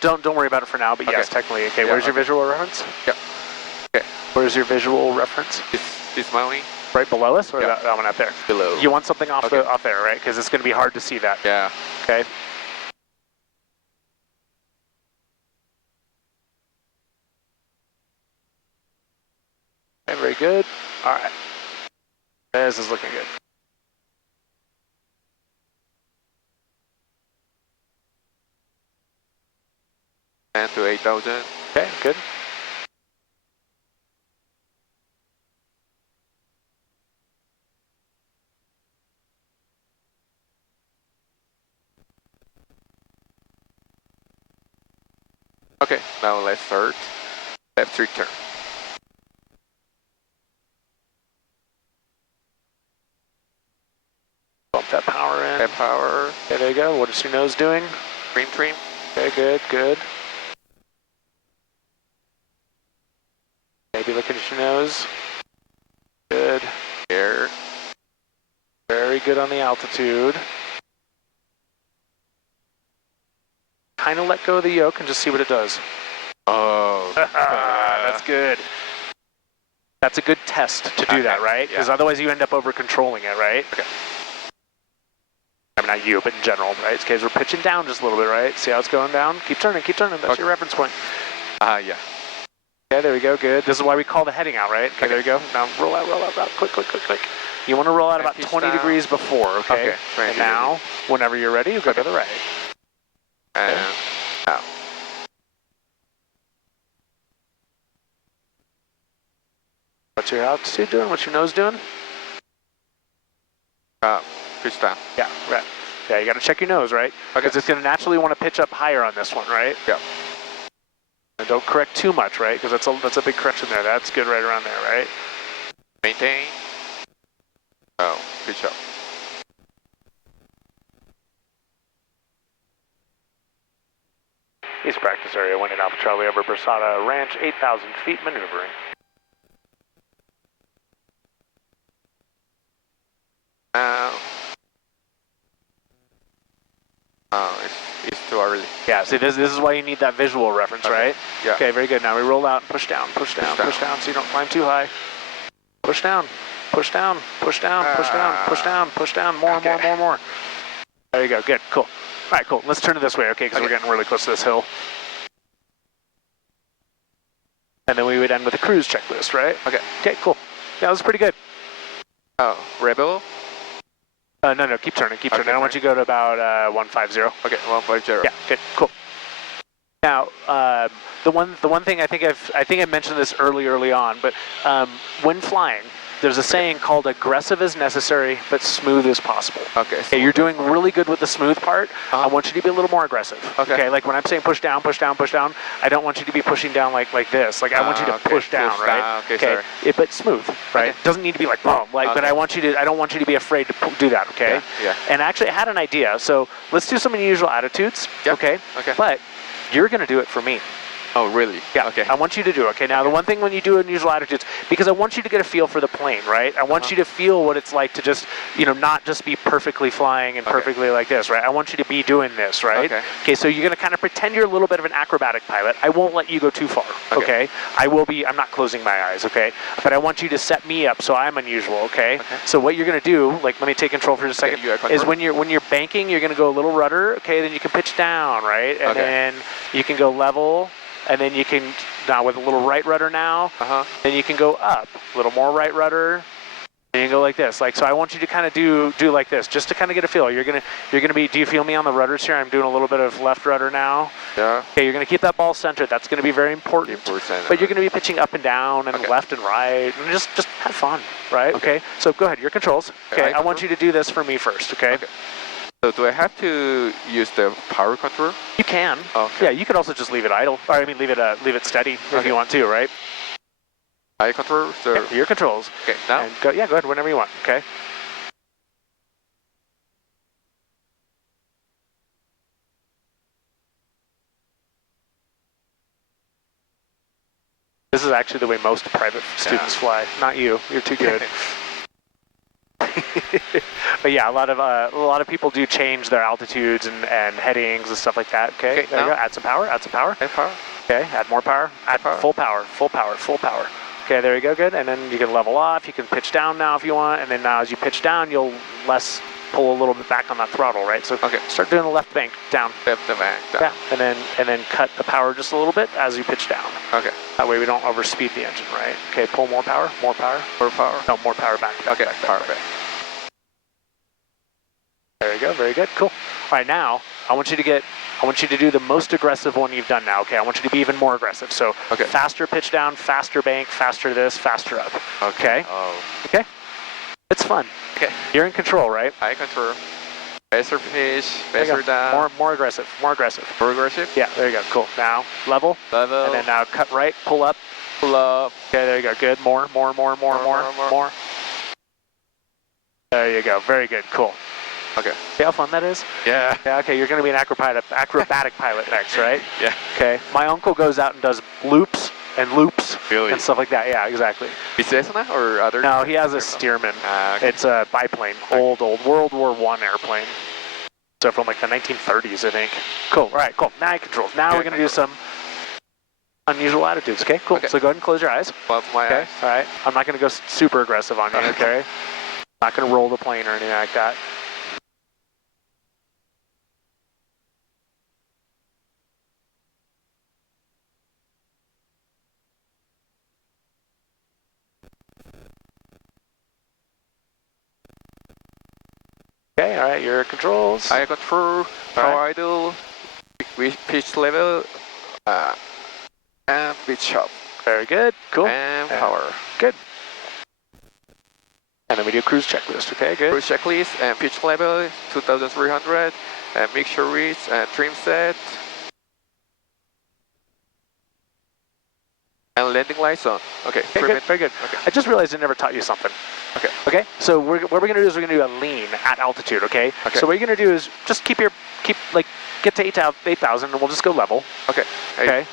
Don't worry about it for now, but yes, technically. Okay, where's your visual reference? Yeah. Okay. Where's your visual reference? This Maui? Right below us, or that one out there? Below. You want something off off there, right? Because it's going to be hard to see that. Yeah. Okay. Okay, very good. All right. This is looking good. And to 8,000. Okay, good. Okay, now let's start. Left 3 turn. Bump that power in. Add power. Okay, there you go. What is your nose doing? Trim. Okay, good, good. Maybe looking at your nose. Good. Air. Very good on the altitude. Kind of let go of the yoke and just see what it does. Oh. That's good. That's a good test to do that, right? Because otherwise you end up over controlling it, right? Okay. I mean, not you, but in general, right? Because we're pitching down just a little bit, right? See how it's going down? Keep turning, keep turning. That's your reference point. Yeah. Okay, there we go, good. This is why we call the heading out, right? Okay, there you go. Now roll out, quick. You want to roll out about 20 degrees before, okay? And now, whenever you're ready, you go to the right. And now. What's your altitude doing? What's your nose doing? Pitch down. Yeah, right. Yeah, you got to check your nose, right? Because it's going to naturally want to pitch up higher on this one, right? Yeah. And don't correct too much, right? Because that's a big correction there. That's good right around there, right? Maintain. Oh, pitch up. East practice area, winding Alpha Charlie over Brasada Ranch, 8,000 feet, maneuvering. It's too early. Yeah, see, this is why you need that visual reference, right? Yeah. Okay, very good. Now we roll out and push down, push down, push down, so you don't climb too high. Push down, push down, push down, push down, push down, push down, more, more, more, more. There you go, good, cool. All right, cool, let's turn it this way, okay, because we're getting really close to this hill. And then we would end with a cruise checklist, right? Okay. Okay, cool. Yeah, that was pretty good. Oh, Rebel? No, keep turning, keep turning. I want you to go to about 150. Okay, 150. Yeah, good, cool. Now, the one thing I think I mentioned this early on, but when flying, there's a saying called aggressive as necessary, but smooth as possible. Okay. Okay, you're doing really good with the smooth part. I want you to be a little more aggressive. Okay. Like when I'm saying push down, push down, push down, I don't want you to be pushing down like this. Like I want you to push down, right? Okay, sorry. But smooth, right? Okay. Doesn't need to be like boom, like. But I don't want you to be afraid to do that. Okay. Yeah. And actually, I had an idea. So let's do some unusual attitudes. Yep. Okay. Okay. But you're gonna do it for me. Oh, really? Yeah. Okay. I want you to do it. Okay. Now, the one thing when you do unusual attitudes, because I want you to get a feel for the plane, right? I want you to feel what it's like to just, not just be perfectly flying and perfectly like this, right? I want you to be doing this, right? Okay. Okay. So you're gonna kind of pretend you're a little bit of an acrobatic pilot. I won't let you go too far. Okay. I'm not closing my eyes. Okay. But I want you to set me up so I'm unusual. Okay. So what you're gonna do, like, let me take control for just a second, is when you're banking, you're gonna go a little rudder. Okay. Then you can pitch down, right? And then you can go level. And then you can, now with a little right rudder now, then you can go up, a little more right rudder, and you can go like this. Like, so I want you to kind of do like this, just to kind of get a feel. You're gonna be, do you feel me on the rudders here? I'm doing a little bit of left rudder now. Yeah. Okay, you're gonna keep that ball centered. That's gonna be very important. But you're gonna be pitching up and down and left and right, and just have fun, right? Okay. So go ahead, your controls. Okay, I want you to do this for me first, okay? So do I have to use the power control? You can. Okay. Yeah, you could also just leave it idle. Or I mean, leave it steady if you want to, right? I control. So yeah, your controls. Okay. Now. And go ahead whenever you want. Okay. This is actually the way most private students fly. Not you. You're too good. But yeah, a lot of people do change their altitudes and headings and stuff like that. Okay, there you go. Add some power. Add some power. Add power. Okay, add more power. Add full power. Full power. Full power. Okay, there you go. Good. And then you can level off. You can pitch down now if you want. And then now as you pitch down, you'll pull a little bit back on that throttle, right? So start doing the left bank down. Left bank down. Yeah, and then cut the power just a little bit as you pitch down. Okay. That way we don't overspeed the engine, right? Okay, pull more power. More power. More power. No, more power back. Okay. Power back. There you go, very good, cool. All right, now I want you to do the most aggressive one you've done now. Okay, I want you to be even more aggressive. So faster pitch down, faster bank, faster this, faster up. Okay. Oh. Okay. It's fun. Okay. You're in control, right? I control. Faster pitch, faster down. More aggressive. More aggressive. More aggressive. Yeah, there you go. Cool. Now level. Level. And then now cut right, pull up. Pull up. Okay, there you go. Good. More. There you go. Very good. Cool. Okay. See how fun that is? Yeah. Yeah, okay, you're going to be an acrobatic pilot next, right? Yeah. Okay. My uncle goes out and does loops and really? stuff like that. Yeah, exactly. Is Cessna or other? No, he has a Stearman. Okay. It's a biplane, old World War I airplane. So from like the 1930s, I think. Cool. All right, cool. Now I controls. Now we're going to do some unusual attitudes. Okay, cool. So go ahead and close your eyes. Close my eyes. All right. I'm not going to go super aggressive on you, okay? I'm not going to roll the plane or anything like that. Okay, all right, your controls. I control, power idle, pitch level, and pitch up. Very good, cool. And power. Good. And then we do cruise checklist, okay, good. Cruise checklist and pitch level, 2,300, and mixture reach and trim set. And landing lights on. Okay, good, very good. Okay. I just realized I never taught you something. Okay. Okay, so what we're going to do is we're going to do a lean at altitude, okay? So what you're going to do is just keep get to 8,000 and we'll just go level. Okay. Okay.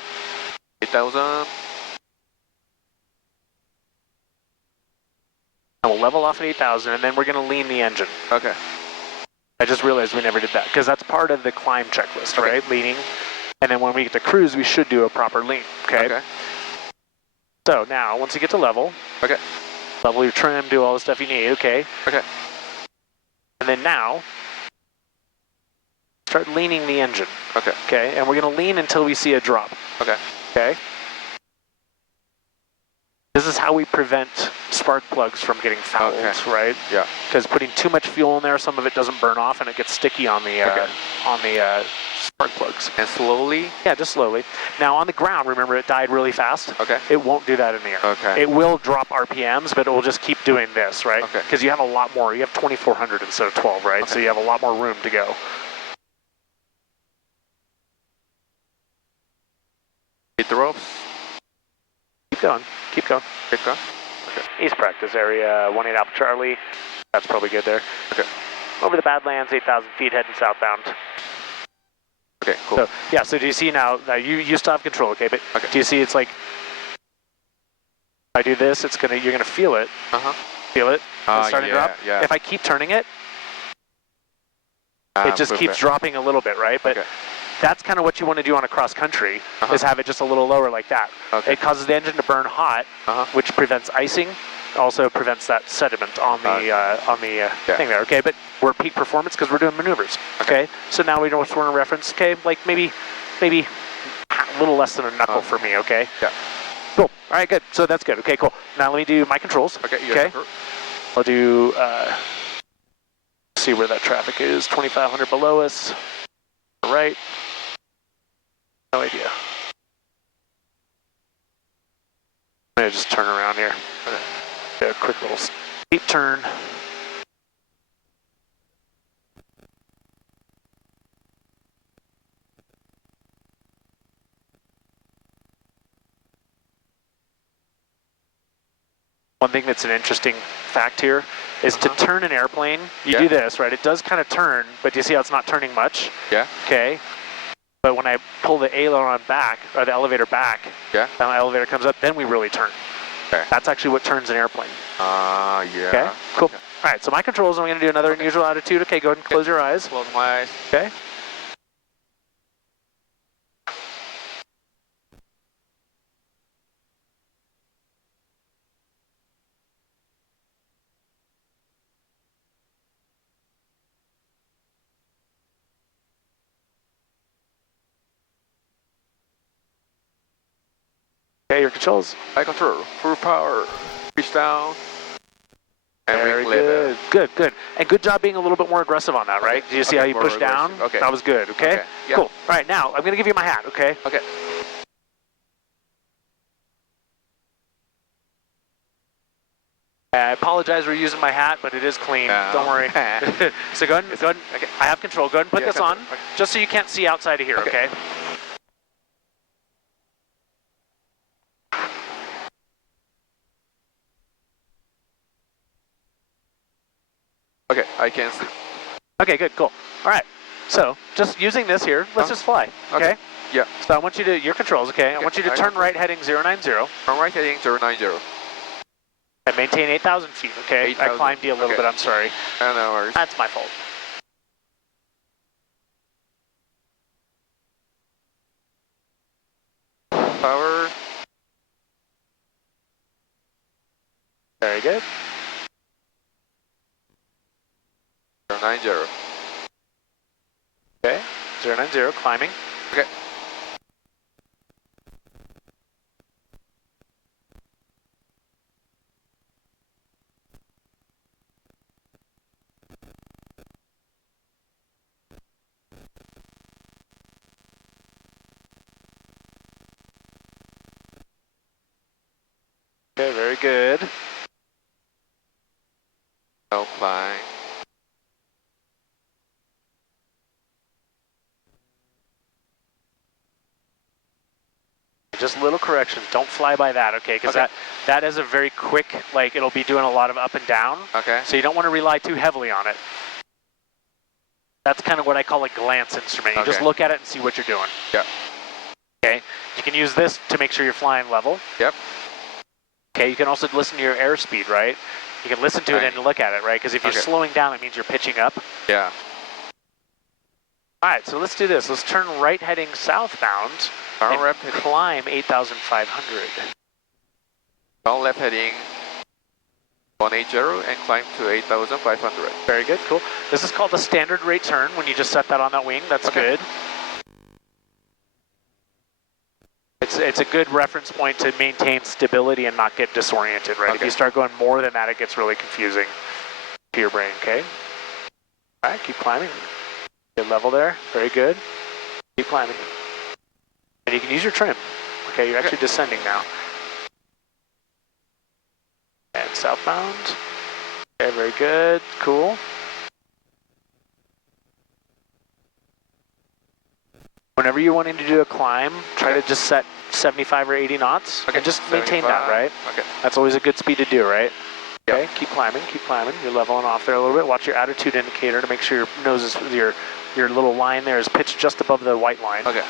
8,000. And we'll level off at 8,000 and then we're going to lean the engine. Okay. I just realized we never did that because that's part of the climb checklist, right? Leaning. And then when we get to cruise, we should do a proper lean, okay? So now, once you get to level, level your trim, do all the stuff you need, okay? And then now, start leaning the engine. Okay, and we're gonna lean until we see a drop. Okay? This is how we prevent spark plugs from getting fouled, right? Yeah. Because putting too much fuel in there, some of it doesn't burn off and it gets sticky on the spark plugs. And slowly? Yeah, just slowly. Now on the ground, remember it died really fast? It won't do that in the air. It will drop RPMs, but it will just keep doing this, right? Because you have a lot more. You have 2,400 instead of 12, right? So you have a lot more room to go. Hit the ropes. Keep going. Keep going. Keep going. East practice area, 18 Alpha Charlie. That's probably good there. Over the Badlands, 8,000 feet, heading southbound. Okay, cool. So, yeah, so do you see now you still have control, okay? But do you see it's like, if I do this, it's you're gonna feel it. Feel it? It's starting to drop. Yeah. If I keep turning it, it just keeps dropping a little bit, right? But that's kind of what you want to do on a cross country, is have it just a little lower like that. It causes the engine to burn hot, which prevents icing, also prevents that sediment on the thing there, okay? But we're at peak performance because we're doing maneuvers, okay? So now we know what we're in reference, okay? Like maybe a little less than a knuckle for me, okay? Yeah. Cool. All right, good. So that's good. Okay, cool. Now let me do my controls. Okay. I'll do. See where that traffic is. 2,500 below us. Right. No idea. I'm gonna just turn around here. Do a quick little steep turn. One thing that's an interesting fact here is to turn an airplane, you do this, right? It does kind of turn, but do you see how it's not turning much? Yeah. Okay. But when I pull the aileron back, or the elevator back, and the elevator comes up, then we really turn. That's actually what turns an airplane. Yeah. Okay, cool. All right, so my controls, I'm going to do another unusual attitude. Okay, go ahead and close your eyes. Close my eyes. Okay. Okay, your controls. High control, full power, pitch down, and very wing level. good. Good. And good job being a little bit more aggressive on that, right? Do you see how you push down? Okay. That was good, okay? Yeah. Cool. All right, now I'm going to give you my hat, okay? Okay. I apologize for using my hat, but it is clean. Don't worry. So go ahead. Okay. I have control. Go ahead and put this on, just so you can't see outside of here, okay? Okay, I can see. Okay, good, cool. All right, so just using this here, let's just fly, okay? Yeah. So I want you to, your controls, okay? I want you to turn right heading 090. Turn right heading 090. And maintain 8,000 feet, okay? 8,000. I climbed you a little bit, I'm sorry. No worries. That's my fault. Power. Very good. 090. Okay, 090, climbing. Okay. Okay, very good. No climb. Just little corrections. Don't fly by that, okay? Because that is a very quick, like it'll be doing a lot of up and down. Okay. So you don't want to rely too heavily on it. That's kind of what I call a glance instrument. You just Okay. look at it and see what you're doing. Yep. Okay. You can use this to make sure you're flying level. Yep. Okay. You can also listen to your airspeed, right? You can listen to it and look at it, right? Because if you're Okay. slowing down, it means you're pitching up. Yeah. All right. So let's do this. Let's turn right heading southbound Turn and left heading. climb 8,500. Turn left heading 180 and climb to 8,500. Very good. Cool. This is called the standard rate turn when you just set that on that wing. That's Okay. good. It's a good reference point to maintain stability and not get disoriented, right? If Okay. you start going more than that, it gets really confusing to your brain, okay? All right, keep climbing. Good level there. Very good. Keep climbing. And you can use your trim. Okay, you're actually descending now. And southbound. Okay, very good. Cool. Whenever you're wanting to do a climb, try to just set 75 or 80 knots. Okay. And just maintain that, 75. right? Okay. That's always a good speed to do, right? Yep. Okay, keep climbing, keep climbing. You're leveling off there a little bit. Watch your attitude indicator to make sure your nose is, your little line there is pitched just above the white line. Okay.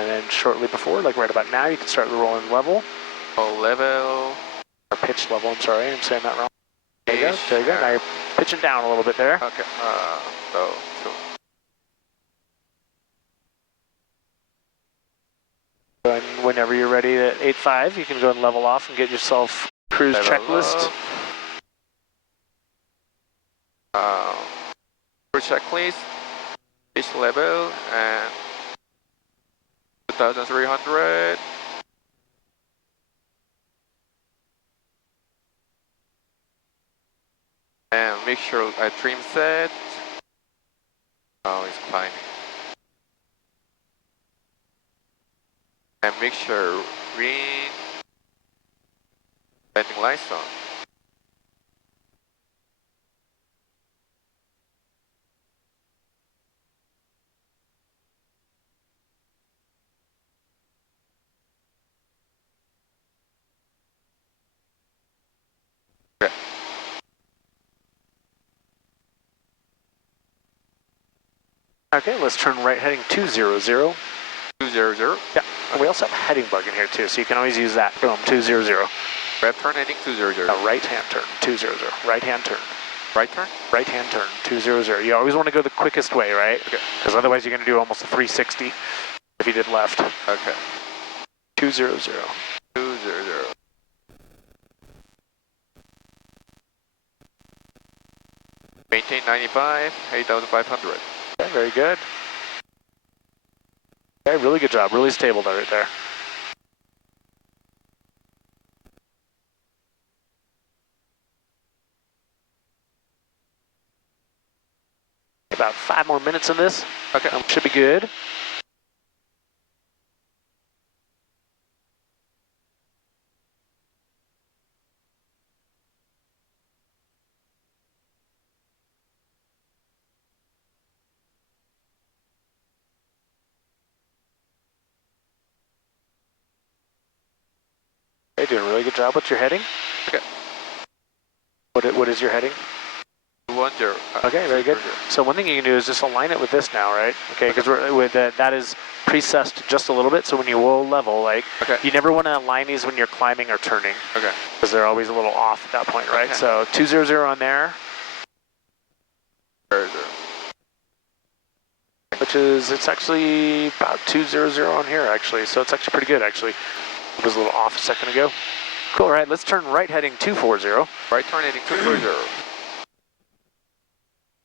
And then shortly before, like right about now, you can start rolling level. Oh, level. Or pitch level, I'm sorry, I'm saying that wrong. There you go, Ish. there you go. Now you're pitching down a little bit there. Okay. So. And whenever you're ready at 8.5, you can go and level off and get yourself cruise Level checklist. Cruise checklist. Each level and 2,300. And make sure I trim set. Oh, it's climbing. And make sure green landing lights on. Okay. Okay, let's turn right heading 200. 200. Yeah, and we also have a heading bug in here too, so you can always use that. Boom, 200. Left turn heading 200. A right hand turn, 200. Right hand turn. Right turn? Right hand turn, 200. You always want to go the quickest way, right? Okay. Because otherwise you're going to do almost a 360 if you did left. Okay. 200. 200. Maintain 95, 8,500. Okay, very good. Okay, really good job. Really stable there, right there. About 5 more minutes in this. Okay. Should be good. Okay, doing a really good job. What's your heading? Okay. What is your heading? 210. Okay, very good. So one thing you can do is just align it with this now, right? Okay, because with that is precessed just a little bit. So when you will level, like Okay. you never want to align these when you're climbing or turning, Okay. because they're always a little off at that point, right? Okay. So 200 on there, 0. which is it's actually about 200 on here actually. So it's actually pretty good actually. It was a little off a second ago. Cool. All right, let's turn right heading 240. Right turn heading 240.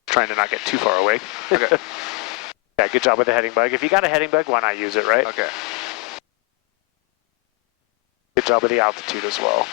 Trying to not get too far away. Okay. Yeah, good job with the heading bug. If you got a heading bug, why not use it, right? Okay. Good job with the altitude as well.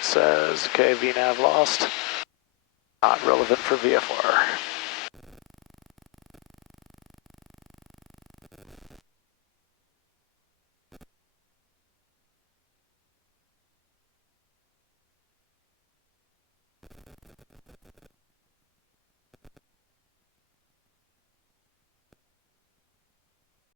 says, okay, VNAV lost. Not relevant for VFR.